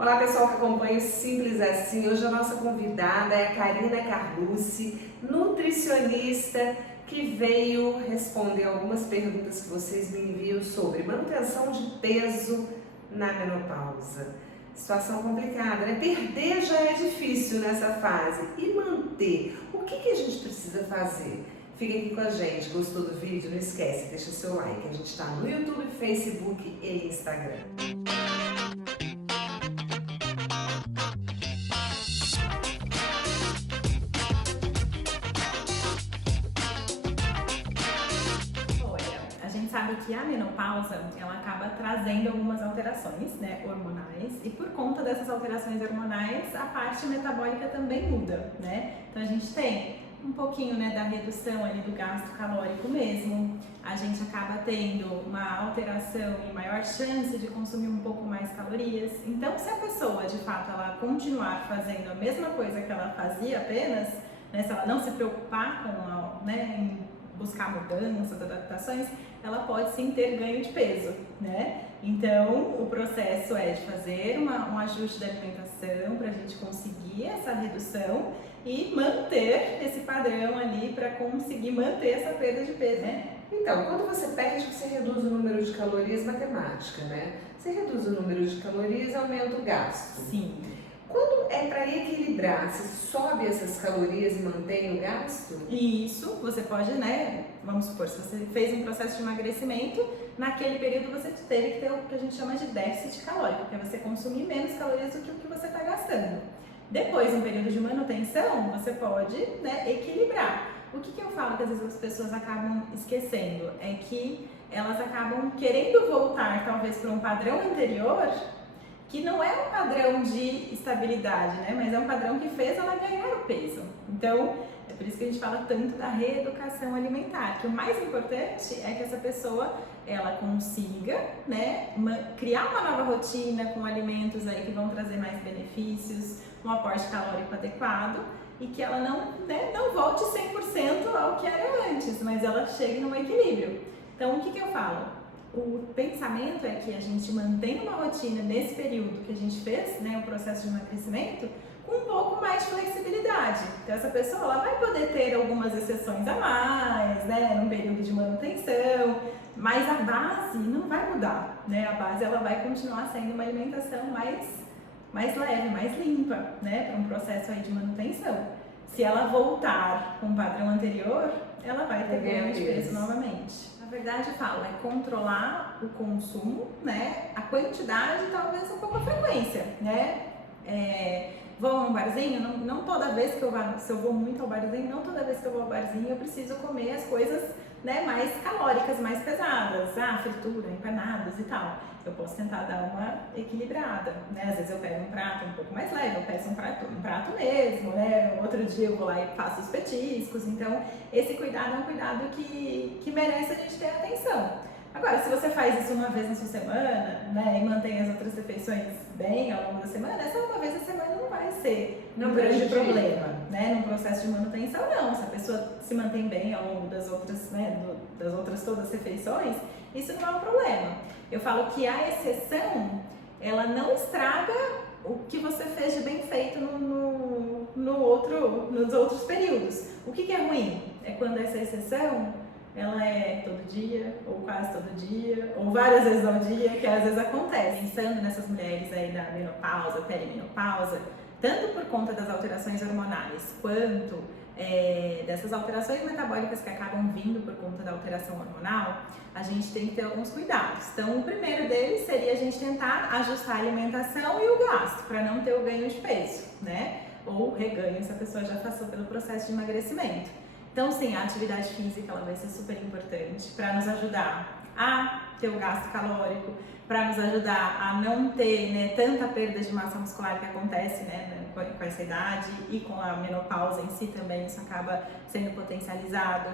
Olá pessoal que acompanha o Simples Assim. Hoje a nossa convidada é a Karina Carlucci, nutricionista, que veio responder algumas perguntas que vocês me enviam sobre manutenção de peso na menopausa. Situação complicada, né? Perder já é difícil nessa fase. E manter? O que a gente precisa fazer? Fique aqui com a gente. Gostou do vídeo? Não esquece, deixa seu like. A gente está no YouTube, Facebook e Instagram. A gente sabe que a menopausa, ela acaba trazendo algumas alterações, né, hormonais, e por conta dessas alterações hormonais, a parte metabólica também muda, né? Então a gente tem um pouquinho, né, da redução ali do gasto calórico mesmo, a gente acaba tendo uma alteração e maior chance de consumir um pouco mais calorias. Então, se a pessoa, de fato, ela continuar fazendo a mesma coisa que ela fazia apenas, né, se ela não se preocupar com, em buscar mudanças, adaptações, ela pode sim ter ganho de peso, né? Então, o processo é de fazer um ajuste da alimentação para a gente conseguir essa redução e manter esse padrão ali para conseguir manter essa perda de peso, né? Então, quando você perde, você reduz o número de calorias, matemática, né? Você reduz o número de calorias, aumenta o gasto. Sim. Quando é para equilibrar, você sobe essas calorias e mantém o gasto? Isso, você pode, né? Vamos supor, se você fez um processo de emagrecimento, naquele período você teve que ter o que a gente chama de déficit calórico, que é você consumir menos calorias do que o que você está gastando. Depois, em período de manutenção, você pode, né, equilibrar. O que eu falo que às vezes as pessoas acabam esquecendo é que elas acabam querendo voltar talvez para um padrão anterior, que não é um padrão de estabilidade, né? Mas é um padrão que fez ela ganhar o peso. Então, é por isso que a gente fala tanto da reeducação alimentar, que o mais importante é que essa pessoa, ela consiga, né, criar uma nova rotina com alimentos aí que vão trazer mais benefícios, um aporte calórico adequado e que ela não volte 100% ao que era antes, mas ela chegue num equilíbrio. Então, o que eu falo? O pensamento é que a gente mantenha uma rotina nesse período que a gente fez, né, o processo de emagrecimento, com um pouco mais de flexibilidade. Então essa pessoa ela vai poder ter algumas exceções a mais, né, num período de manutenção, mas a base não vai mudar, né? A base ela vai continuar sendo uma alimentação mais leve, mais limpa, né, para um processo aí de manutenção. Se ela voltar com o padrão anterior, ela vai ter ganho de peso novamente. Na verdade, eu falo, é controlar o consumo, né? A quantidade e talvez um pouco a frequência, né? Vou a um barzinho, não toda vez que eu vou, se eu vou muito ao barzinho, não toda vez que eu vou ao barzinho eu preciso comer as coisas, né, mais calóricas, mais pesadas, fritura, empanadas e tal. Eu posso tentar dar uma equilibrada, né? Às vezes eu pego um prato um pouco mais leve, eu peço um prato mesmo, né? Outro dia eu vou lá e faço os petiscos. Então, esse cuidado é um cuidado que merece a gente ter atenção. Agora, se você faz isso uma vez na sua semana, né, e mantém as outras refeições bem ao longo da semana, essa uma vez na semana não vai ser um grande problema, né? Num processo de manutenção, não. Se a pessoa se mantém bem ao longo das outras, né, das outras todas as refeições, isso não é um problema. Eu falo que a exceção, ela não estraga o que você fez de bem feito nos outros períodos. O que é ruim? É quando essa exceção ela é todo dia, ou quase todo dia, ou várias vezes ao dia, que às vezes acontece. Pensando nessas mulheres aí da menopausa, perimenopausa, tanto por conta das alterações hormonais, quanto dessas alterações metabólicas que acabam vindo por conta da alteração hormonal, a gente tem que ter alguns cuidados. Então, o primeiro deles seria a gente tentar ajustar a alimentação e o gasto, para não ter o ganho de peso, né? Ou reganho, se a pessoa já passou pelo processo de emagrecimento. Então, sim, a atividade física ela vai ser super importante para nos ajudar a ter o gasto calórico, para nos ajudar a não ter, né, tanta perda de massa muscular que acontece, né, com essa idade e com a menopausa em si também, isso acaba sendo potencializado.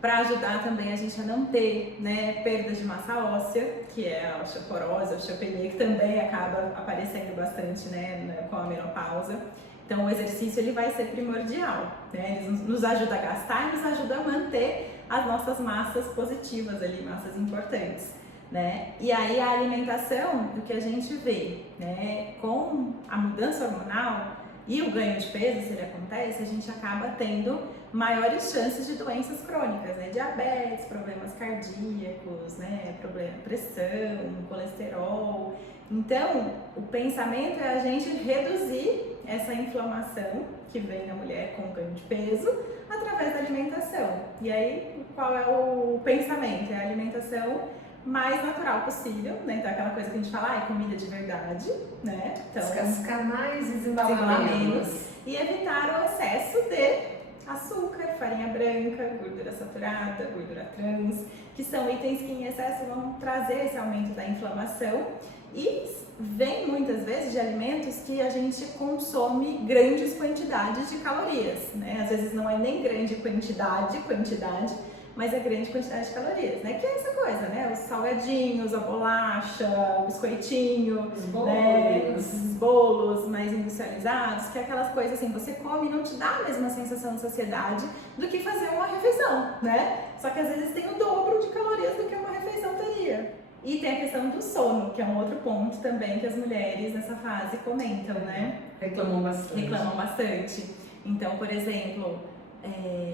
Para ajudar também a gente a não ter, né, perda de massa óssea, que é a osteoporose, a osteopenia, que também acaba aparecendo bastante, né, com a menopausa. Então, o exercício ele vai ser primordial, né? Ele nos ajuda a gastar e nos ajuda a manter as nossas massas positivas ali, massas importantes. né? E aí a alimentação, o que a gente vê, né, com a mudança hormonal e o ganho de peso, se ele acontece, a gente acaba tendo maiores chances de doenças crônicas, né? Diabetes, problemas cardíacos, né? Pressão, colesterol. Então, o pensamento é a gente reduzir essa inflamação que vem na mulher com o ganho de peso através da alimentação. E aí, qual é o pensamento? É a alimentação mais natural possível, né? Então, aquela coisa que a gente fala, é comida de verdade, né? Então, descascar mais e desembalar menos. E evitar o excesso de açúcar, farinha branca, gordura saturada, gordura trans, que são itens que em excesso vão trazer esse aumento da inflamação e vem muitas vezes de alimentos que a gente consome grandes quantidades de calorias, né? Às vezes não é nem grande quantidade, mas é grande quantidade de calorias, né? Que é essa coisa, né? Os salgadinhos, a bolacha, o biscoitinho, os bolos mais industrializados, que é aquelas coisas assim, você come e não te dá a mesma sensação de saciedade do que fazer uma refeição, né? Só que às vezes tem o dobro de calorias do que uma refeição teria. E tem a questão do sono, que é um outro ponto também que as mulheres nessa fase comentam, né? Reclamam bastante. Então, por exemplo,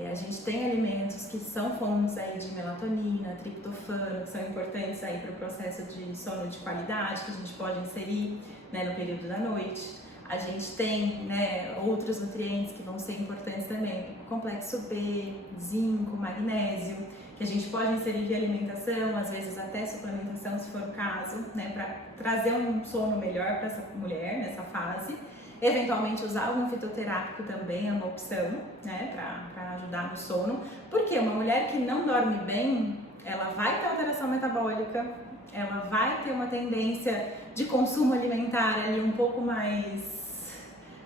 a gente tem alimentos que são fontes aí de melatonina, triptofano, que são importantes aí para o processo de sono de qualidade, que a gente pode inserir, né, no período da noite. A gente tem, né, outros nutrientes que vão ser importantes também, complexo B, zinco, magnésio, que a gente pode inserir via alimentação, às vezes até suplementação, se for o caso, né, para trazer um sono melhor para essa mulher nessa fase. Eventualmente usar algum fitoterápico também é uma opção, né, para ajudar no sono, porque uma mulher que não dorme bem, ela vai ter alteração metabólica, ela vai ter uma tendência de consumo alimentar ali um pouco mais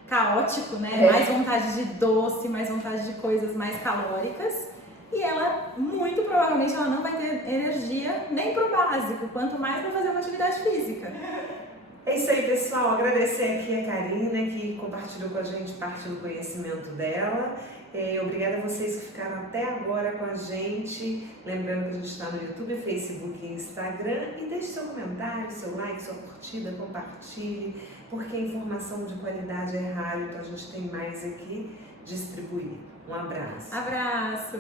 caótico, né, mais vontade de doce, mais vontade de coisas mais calóricas. E ela, muito provavelmente, ela não vai ter energia nem pro básico, quanto mais para fazer uma atividade física. É isso aí, pessoal. Agradecer aqui a Karina, que compartilhou com a gente parte do conhecimento dela. Obrigada a vocês que ficaram até agora com a gente. Lembrando que a gente está no YouTube, Facebook e Instagram. E deixe seu comentário, seu like, sua curtida, compartilhe, porque a informação de qualidade é raro, então a gente tem mais aqui distribuir. Um abraço. Abraço!